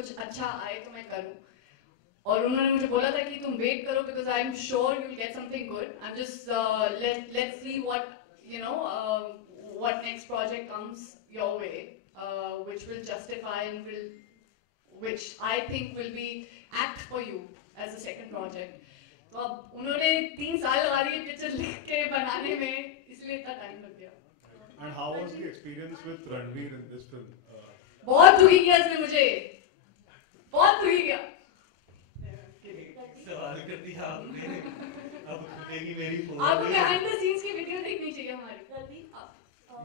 कुछ अच्छा आए तो मैं करूँ. और उन्होंने मुझे बोला था कि तुम वेट करो because I'm sure you'll get something good. I'm just let's see what what next project comes your way, which will justify and which I think will be apt for you as a second project. तो अब उन्होंने 3 साल लगा दिए picture लिख के बनाने में, इसलिए इतना टाइम लग गया. And how was the experience with Ranveer in this film? बहुत दुखी किया इसने मुझे, बहुत दुखी किया. सवाल कर दिया आपने, अब खुलेगी मेरी फोन. आपको behind the scenes की वीडियो देखनी चाहिए हमारी.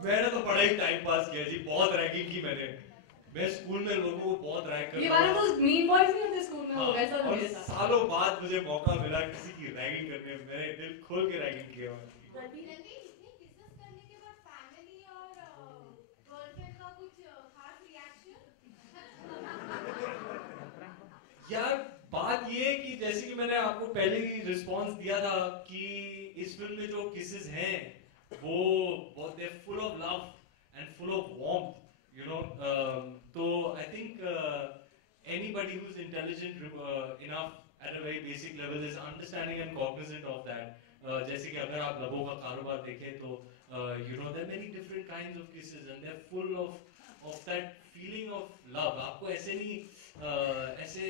मैंने तो बड़ा ही टाइम पास किया जी, बहुत रैगिंग की मैंने. मैं स्कूल में लोगों को बहुत रैग करता था. ये वाला तो मीन बॉयज नहीं होते स्कूल में, वो वैसा था मेरे साथ. सालों बाद मुझे मौका मिला किसी की रैगिंग करने, मैंने दिल खोल के रैगिंग किया. यार बात ये कि जैसे कि मैंने आपको पहले ही रिस्पांस दिया था कि इस फिल्म में जो किसेस हैं वो बहुत they're full of love and full of warmth, you know. तो I think anybody who's intelligent enough at a very basic level is understanding and cognizant of that. जैसे कि अगर आप लबों का कारोबार देखें तो you know there are many different kinds of kisses and they're full of that feeling of love. आपको ऐसे नहीं ऐसे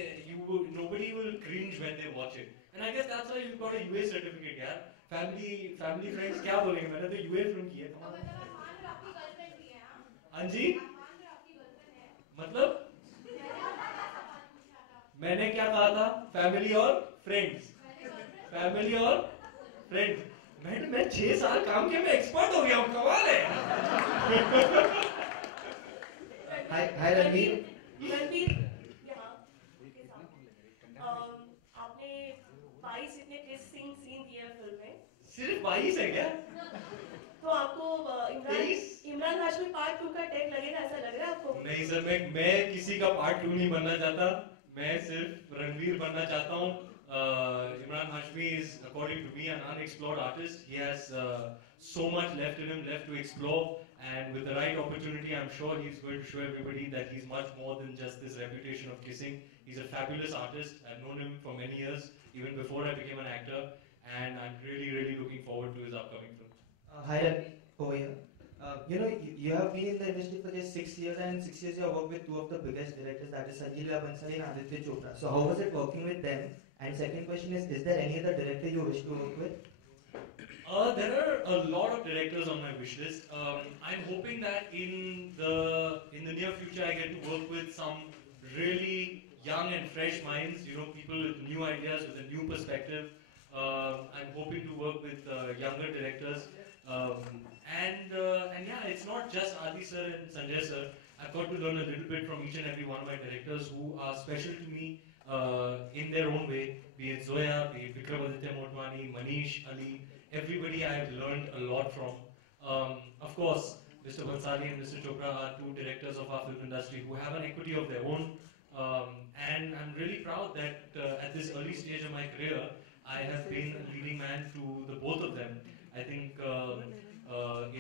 nobody will cringe when they watch it, and I guess that's why you got a UA certificate यार. family friends क्या बोलेंगे, मैंने तो UA film की है. हाँ जी, मतलब मैंने क्या कहा था, फैमिली और फ्रेंड्स, फैमिली और फ्रेंड्स. मैं 6 साल काम किया, मैं एक्सपर्ट हो गया हूँ, कमाल है. हाय रणवीर. आपने 22 इतने किस सीन दिए हैं फिल्म में. सिर्फ 22 है क्या? तो आपको इमरान हाशमी पार्ट 2 का टैग लगेगा, ऐसा लग रहा है आपको? नहीं सर, मैं किसी का पार्ट 2 नहीं बनना चाहता. मैं सिर्फ रणवीर बनना चाहता हूँ. Imran Hashmi is, according to me, an unexplored artist. He has so much left in him, left to explore, and with the right opportunity, I'm sure he's going to show everybody that he's much more than just this reputation of kissing. He's a fabulous artist. I've known him for many years, even before I became an actor, and I'm really looking forward to his upcoming film. Hi Ranveer, over here. You have been in the industry for just 6 years, and 6 years you have worked with 2 of the biggest directors, that is Sanjay Leela Bhansali and Aditya Chopra. So how was it working with them? And second question is there any other director you wish to work with? There are a lot of directors on my wish list. I'm hoping that in the near future I get to work with some really young and fresh minds, you know, people with new ideas, with a new perspective. I'm hoping to work with younger directors. And yeah, it's not just Adi sir and Sanjay sir. I've got to learn a little bit from each and every one of my directors who are special to me in their own way. Be it Zoya, be it Vikram Motwani, Manish, Ali, everybody I've learned a lot from. Of course, Mr. Bhansali and Mr. Chopra are 2 directors of our film industry who have an equity of their own. And I'm really proud that at this early stage of my career, I have been a leading man to the both of them. I think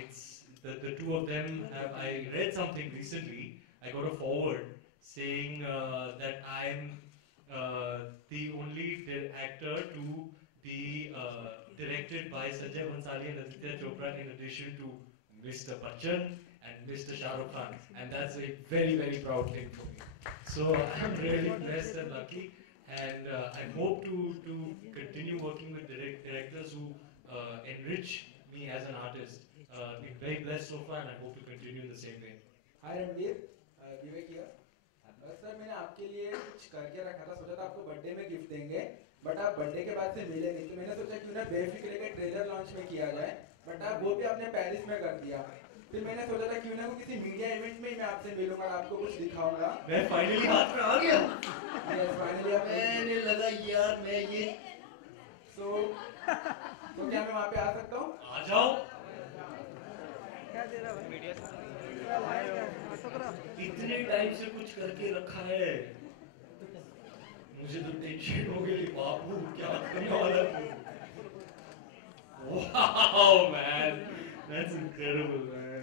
it's the 2 of them I read something recently. I got a forward saying that I'm the only actor to be directed by Sanjay Bhansali and Aditya Chopra in addition to Mr. Bachchan and Mr. Shah Rukh Khan, and that's a very proud thing for me. So I'm really blessed and lucky, and I hope to continue working with directors who enrich me as an artist. Been very blessed so far, and I hope to continue in the same way. Hi Ranveer, Vivek here. Sir मैंने आपके लिए कुछ करके रखा था, सोचा था आपको बर्थडे में गिफ्ट देंगे, बट आप बर्थडे के बाद से मिले नहीं, तो मैंने सोचा क्यों ना बेफिक्रे के ट्रेलर लॉन्च में किया जाए, बट आप वो भी आपने पेरिस में कर दिया. फिर मैंने सोचा था क्यों ना किसी मीडिया इवेंट में ही मैं आपसे मिलूंगा, आपको कुछ दिखाऊंगा. मैं फाइनली हाथ में आ गया. Yes, finally मैंने लगा यार मैं ये तो क्या मैं वहाँ पे आ सकता हूँ? आ जाओ. इतने टाइम से कुछ करके रखा है, मुझे तो टेंशन हो गई बाबू, क्या करने वाला है. Wow man, that's incredible man.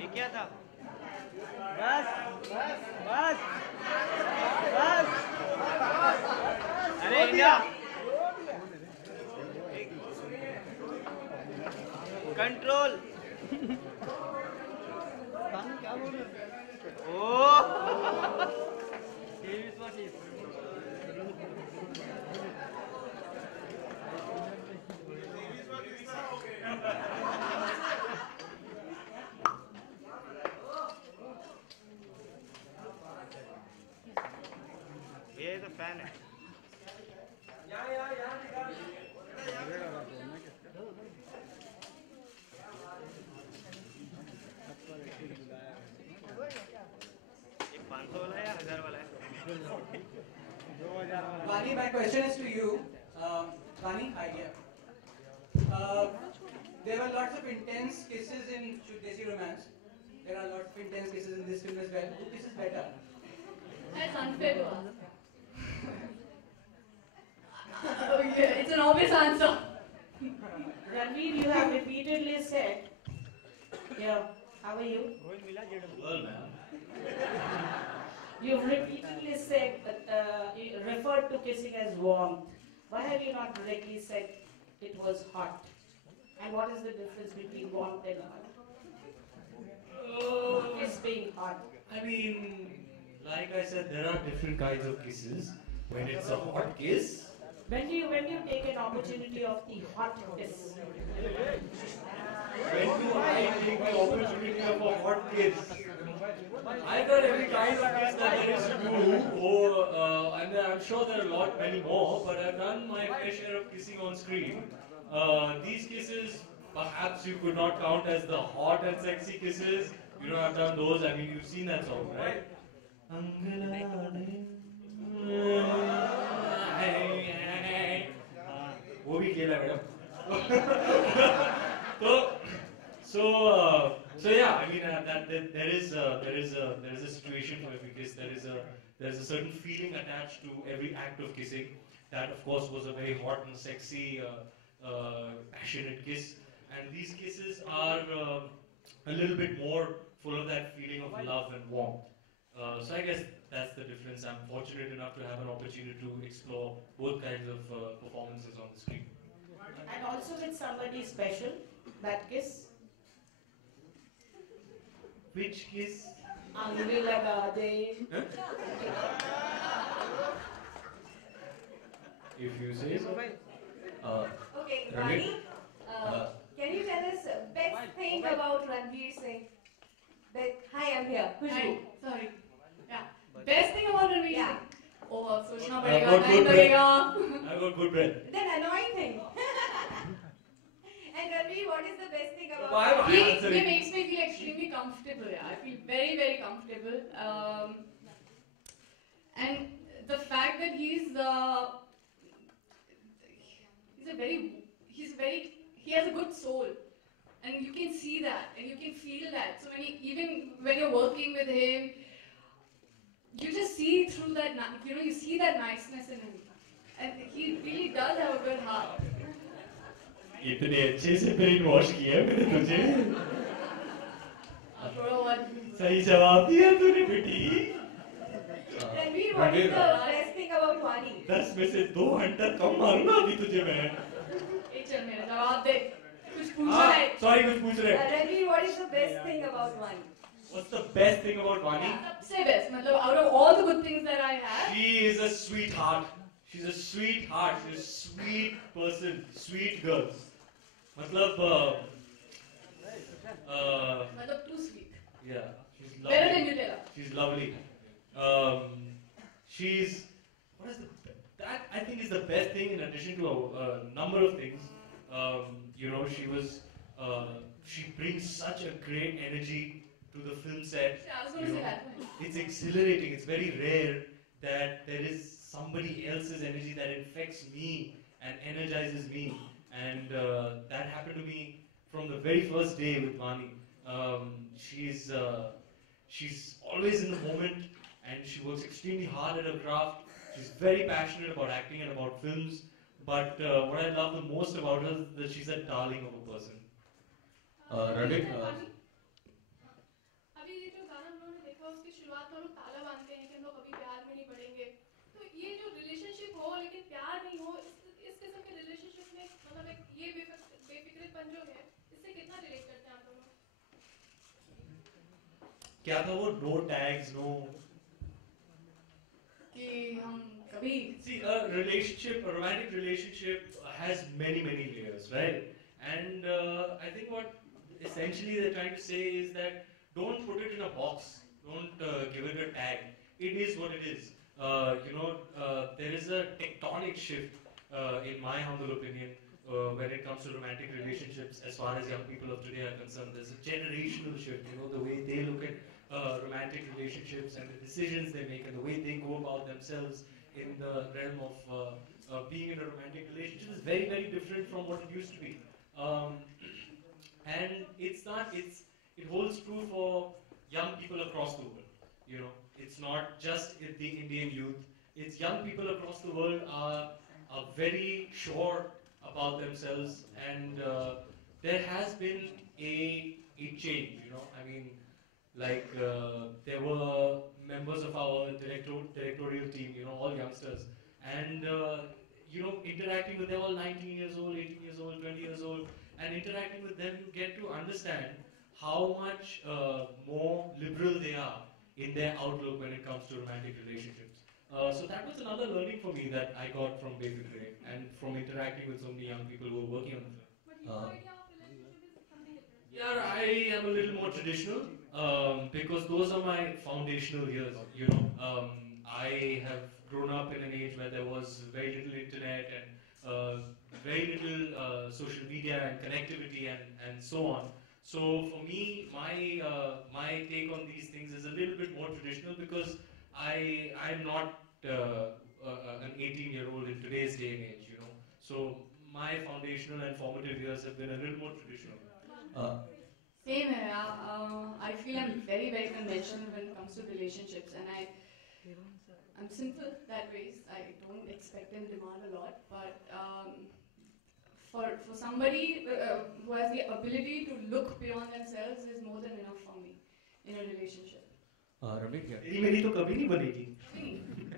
ये क्या था? बस कंट्रोल ये तो फैन है ये 500 वाला है या 1000 वाला है Vani, my question is to you. Vani, hi, yeah. There were lots of intense kisses in Desi Romance. There are lots of intense kisses in this film as well. Who kisses better? That's unfair to ask. Oh, yeah, it's an obvious answer. Ranveer, you have repeatedly said, yeah, how are you? Well, man. You've repeatedly said that you referred to kissing as warmth. Why have you not directly said it was hot? And what is the difference between warmth and hot? Kiss being hot. I mean, like I said, there are different kinds of kisses. When it's a hot kiss, When do you take an opportunity of the hot kiss? when do I take the opportunity of a hot kiss? I've done every kind of kiss that there is to do. And I'm sure there are many more, but I've done my fair share of kissing on screen. These kisses, perhaps you could not count as the hot and sexy kisses. You know, I've done those. I mean, you've seen that song, right? वो भी खेला madam so yeah, I mean that there is a situation for every kiss. There is a certain feeling attached to every act of kissing. That of course was a very hot and sexy, passionate kiss, and these kisses are a little bit more full of that feeling of love and warmth. So I guess that's the difference. I'm fortunate enough to have an opportunity to explore both kinds of performances on the screen. And also with somebody special, that kiss. Which kiss? Angri laga de. If you say so. Okay, Ranveer? Vani, can you tell us best thing about Ranveer Singh? Hi, I'm here. Hi, Khushbu. sorry. Yeah. Best thing about Ranveer Yeah. Singh? Oh, अब सोचना I've पड़ेगा, got time good लगेगा. breath. I've got good breath. Then annoying thing. And Ranveer, what is the best thing about Why am I He answering? makes me feel extremely comfortable. Yeah. I feel very, very comfortable. And the fact that he has a good soul, and you can see that, and you can feel that. So even when you're working with him, you just see through that. You see that niceness in him, and he really does have a good heart. इतने अच्छे से brain wash किया मैंने तुझे. सही जवाब दिया तूने बेटी. Ranveer, what is the best thing about Vani? 10 में से 2 घंटा कम मारूंगा अभी तुझे मैं. चल मेरा जवाब दे. कुछ पूछना है? Sorry, कुछ पूछ रहे. Ranveer, what is the best thing about Vani? What's the best thing about Vani? सबसे best. मतलब out of all the good things that I have. She is a sweetheart. She's a sweetheart. She's a sweet person. Sweet girl. मतलब मतलब too sweet. yeah, she's lovely. Better than Nutella. She's lovely. She's what is that I think is the best thing in addition to a number of things. She brings such a great energy to the film set. Yeah, I was going to say that. It's exhilarating. It's very rare that there is somebody else's energy that infects me and energizes me. And that happened to me from the very first day with Vani. She's always in the moment, and she works extremely hard at her craft. She's very passionate about acting and about films. But what I love the most about her is that she's a darling of a person. Ranveer, अभी ये जो गाना हम लोगों ने देखा उसकी शुरुआत दोनों लोग ताला बांधते हैं कि हम लोग कभी प्यार में नहीं पड़ेंगे, तो ये जो रिलेशनशिप हो लेकिन प्यार नहीं हो, इस किस्म के रिलेशनशिप में मतलब एक ये बेफिक्रेपन जो है, इससे कितना रिलेट करते हैं आप दोनों? क्या था वो नो टैग्स नो कि हम कभी see a relationship, a romantic relationship has many layers, right? And I think what essentially they're trying to say is that don't put it in a box, don't give it a tag. It is what it is. There is a tectonic shift, in my humble opinion, when it comes to romantic relationships. As far as young people of today are concerned, there's a generational shift. The way they look at romantic relationships and the decisions they make and the way they go about themselves in the realm of being in a romantic relationship is very different from what it used to be. And it holds true for young people across the world. It's not just the Indian youth. It's young people across the world are very sure about themselves, and there has been a change. I mean, like there were members of our directorial team, all youngsters, and interacting with them, all 19 years old, 18 years old, 20 years old, and interacting with them, you get to understand how much more liberal they are in their outlook when it comes to romantic relationships. So that was another learning for me that I got from Befikre and from interacting with so many young people who were working on the film. But your idea of relationship is something different. Yeah, I am a little more traditional because those are my foundational years. I have grown up in an age where there was very little internet and very little social media and connectivity and so on. So for me, my take on these things is a little bit more traditional because I'm not an 18-year-old in today's day and age. So my foundational and formative years have been a little more traditional. Same here. I feel I'm very conventional when it comes to relationships, and I'm simple that way. I don't expect and demand a lot, but for somebody who has the ability to look beyond themselves is more than enough for me in a relationship. Ramesh क्या तेरी मेरी तो कभी नहीं बनेगी.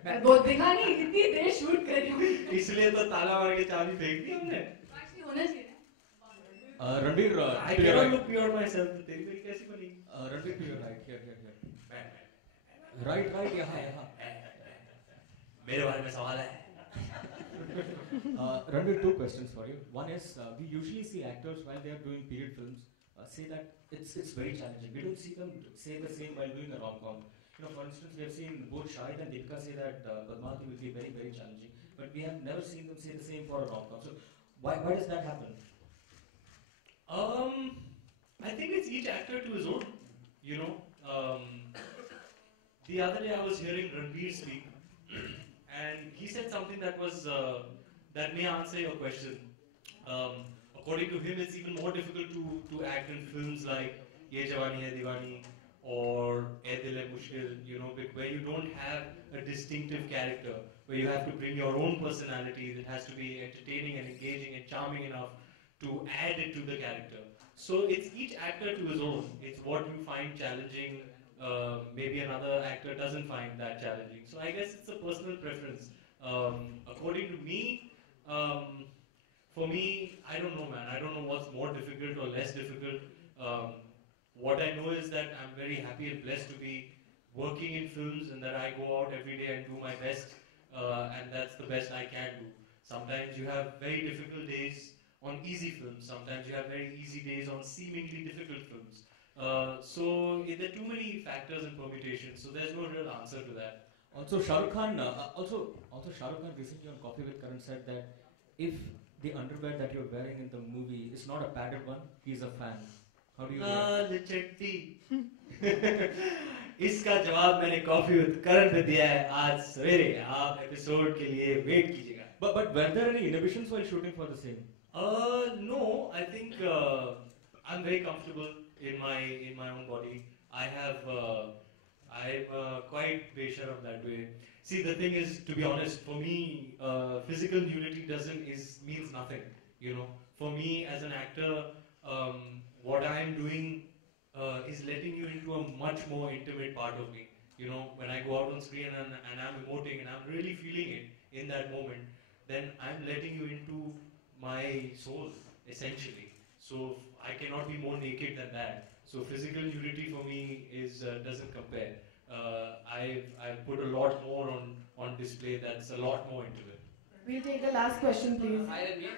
मैं बहुत देखा नहीं, इतनी देर शूट कर रही हूँ. इसलिए तो ताला मार के चाबी फेंक दी हमने. Actually होना चाहिए ना. Ranveer I cannot look beyond myself. तो तेरी मेरी कैसी बनेगी? Ranveer to your right, here. Right, यहाँ. मेरे बारे में सवाल है. Ranveer, two questions for you. One is, we usually see actors while they are doing period films say that it's very challenging. We don't see them say the same while doing a rom-com. For instance, we have seen both Shahid and Deepika say that Badmati will be very challenging, but we have never seen them say the same for a rom-com. So why does that happen? I think it's each actor to his own. The other day I was hearing Ranveer speak, and he said something that was that may answer your question. According to him, it's even more difficult to act in films like Ye Jawani Hai Diwani or Ae Dil Hai Mushkil, where you don't have a distinctive character, where you have to bring your own personality that has to be entertaining and engaging and charming enough to add it to the character. So it's each actor to his own. It's what you find challenging. Maybe another actor doesn't find that challenging. So I guess it's a personal preference. According to me, for me, I don't know, man. I don't know what's more difficult or less difficult. What I know is that I'm very happy and blessed to be working in films and that I go out every day and do my best, and that's the best I can do. Sometimes you have very difficult days on easy films. Sometimes you have very easy days on seemingly difficult films. So there are too many factors and permutations. So there's no real answer to that. Also, Shah Rukh Khan. Also Shah Rukh Khan recently on Coffee with Karan said that if the underwear that you're wearing in the movie is not a padded one, he's a fan. How do you? इसका जवाब मैंने coffee with करण पे दिया है आज सवेरे. आप episode के लिए वेट कीजिएगा. But were there any inhibitions while shooting for the same? No, I think I'm very comfortable in my own body. I'm quite besharam that way. See, the thing is, to be honest, for me, physical nudity means nothing. For me as an actor, what I'm doing is letting you into a much more intimate part of me. you know, when I go out on screen and I'm emoting and I'm really feeling it in that moment, then I'm letting you into my soul, essentially. So I cannot be more naked than that. So physical nudity for me is doesn't compare. I've put a lot more on display. That's a lot more into it. We'll take the last question, please. Hi Ranveer.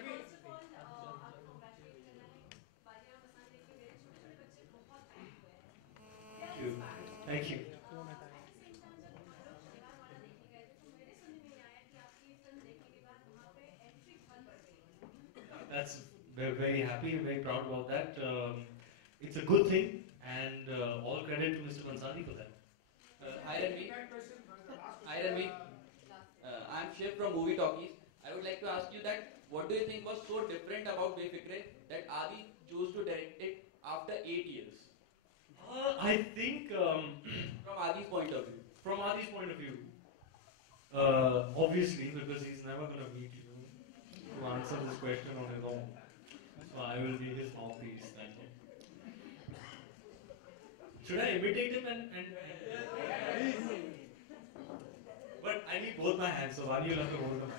Thank you. Thank you. That's we're very happy and very proud about that. It's a good thing, and all credit to Mr. Mansari for that. Hi Ranveer. Hi Ranveer. I'm Shiv from Movie Talkies. I would like to ask you that what do you think was so different about Befikre that Adi chose to direct it after 8 years? I think From Adi's point of view. from Adi's point of view, obviously because he's never going to meet you to answer this question on his own. So I will be his mouthpiece. Thank you. Should I imitate him But I need both my hands, so Vani will have to hold the mic.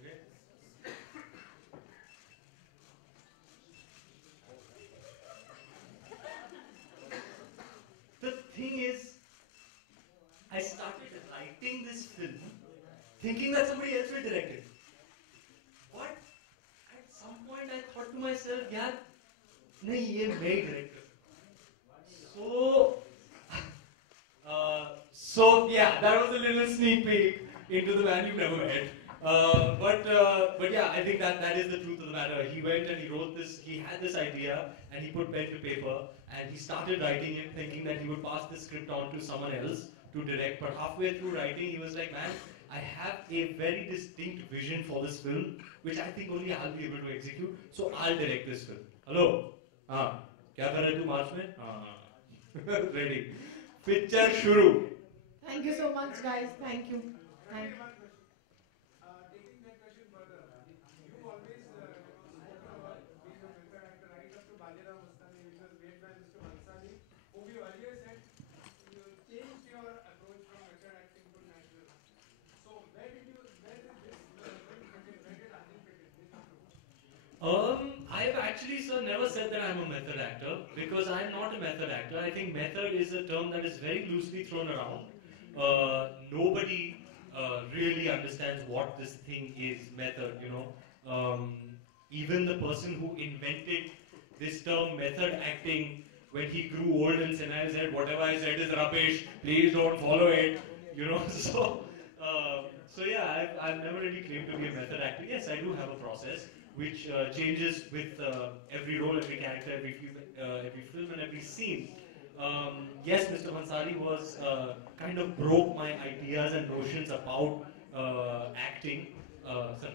Okay? The thing is, I started writing this film thinking that somebody else will direct it. But at some point I thought to myself, yaar, nahi, ye main director. So yeah, that was a little sneak peek into the man you've never met. But yeah, I think that is the truth of the matter. He went and he wrote this. He had this idea and he put pen to paper and he started writing it, thinking that he would pass the script on to someone else to direct. But halfway through writing, he was like, "Man, I have a very distinct vision for this film, which I think only I'll be able to execute. So I'll direct this film." Hello, क्या कर रहे तू मार्च में? Ready. Picture shuru. Thank you so much, guys. Thank you. Thank you. Taking that question further, you always spoken about being a method actor right up to Dharam Shyra, which was made by Mr. Mansari, who you earlier said you changed your approach from method acting to natural. So where did this where did Adi fit in this approach? I've actually, sir, never said that I'm a method actor because I'm not a method actor. I think method is a term that is very loosely thrown around. Nobody really understands what this thing is, method, you know. Even the person who invented this term, method acting, when he grew old and said, whatever I said is rubbish, please don't follow it, you know. So yeah, I've never really claimed to be a method actor. Yes, I do have a process which changes with every role, every character, every film and every scene. Yes, Mr. Mansari was kind of broke my ideas and notions about acting. Sir.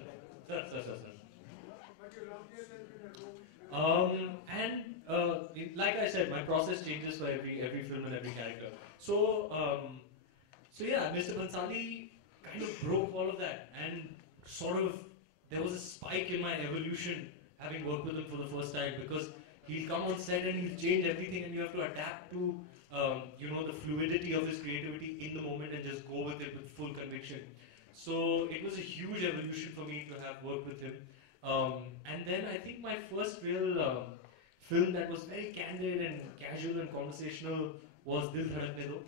Like I said, my process changes for every film and every character. So yeah, Mr. Mansari kind of broke all of that, and sort of there was a spike in my evolution having worked with him for the first time, because he'll come on set and he'll change everything and you have to adapt to you know, the fluidity of his creativity in the moment and just go with it with full conviction. So it was a huge evolution for me to have worked with him. And then I think my first real film that was very candid and casual and conversational was Dil Dhadakne Do.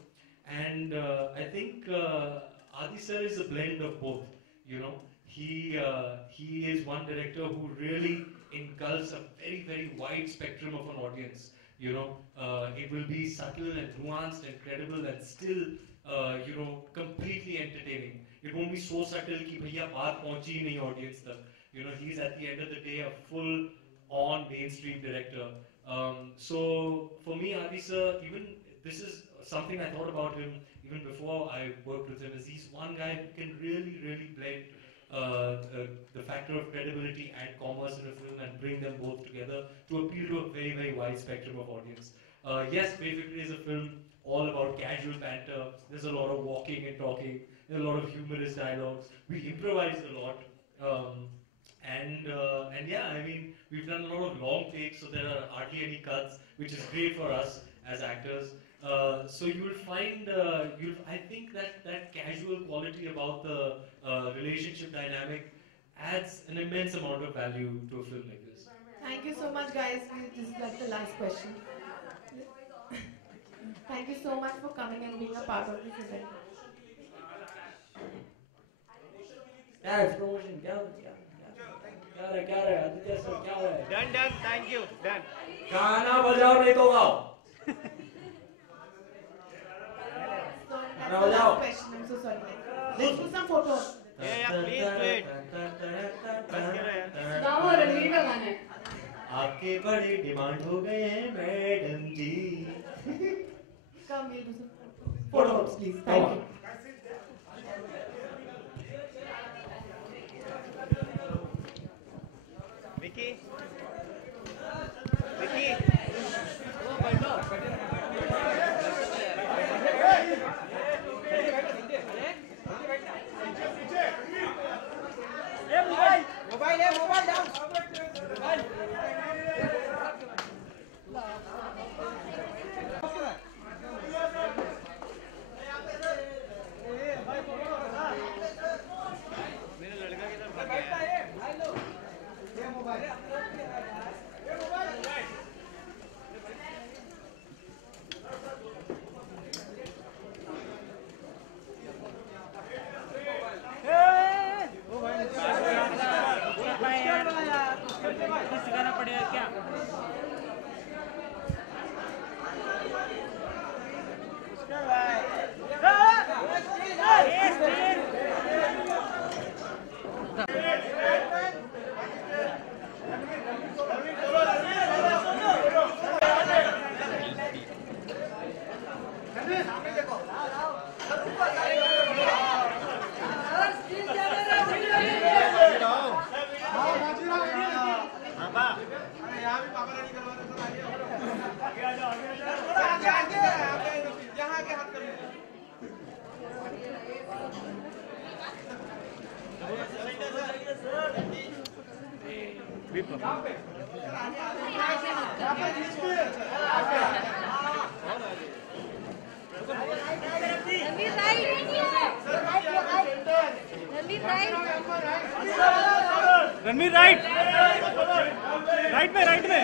And I think Adi sir is a blend of both, you know. He is one director who really engulfs a very, very wide spectrum of an audience. You know, it will be subtle and nuanced and credible and still, you know, completely entertaining. It won't be so subtle कि भैया बात पहुंची ही नहीं audience तक. You know, he's at the end of the day a full-on mainstream director. So for me, Adi sir, even this is something I thought about him even before I worked with him. Is he's one guy who can really, really blend the factor of credibility and commerce in a film and bring them both together to appeal to a very, very wide spectrum of audience. Yes, Befikre is a film all about casual banter. There's a lot of walking and talking. There's a lot of humorous dialogues. We improvised a lot. And yeah, I mean, we've done a lot of long takes, so there are hardly any cuts, which is great for us as actors. So you will find, I think that casual quality about the relationship dynamic adds an immense amount of value to a film like this. Thank you so much, guys. This is like the last question. Thank you so much for coming and being a part of this event. क्या है promotion क्या रहा है Aditya sir क्या हो रहा है Done, thank you, done. गाना बजाओ नहीं तो गाओ So that's the last question. I'm so sorry. Let's do some photos. Yeah, please do it. बस करो यार. गाओ रणवीर का गाना है. आपके बड़े डिमांड हो गए हैं madam ji. Come, we'll do some photos, please. Thank you. Vicky. Vicky. Mobile down मेरा लड़का किधर भाग गया है? सिखाना पड़ेगा क्या रणवीर राइट राइट में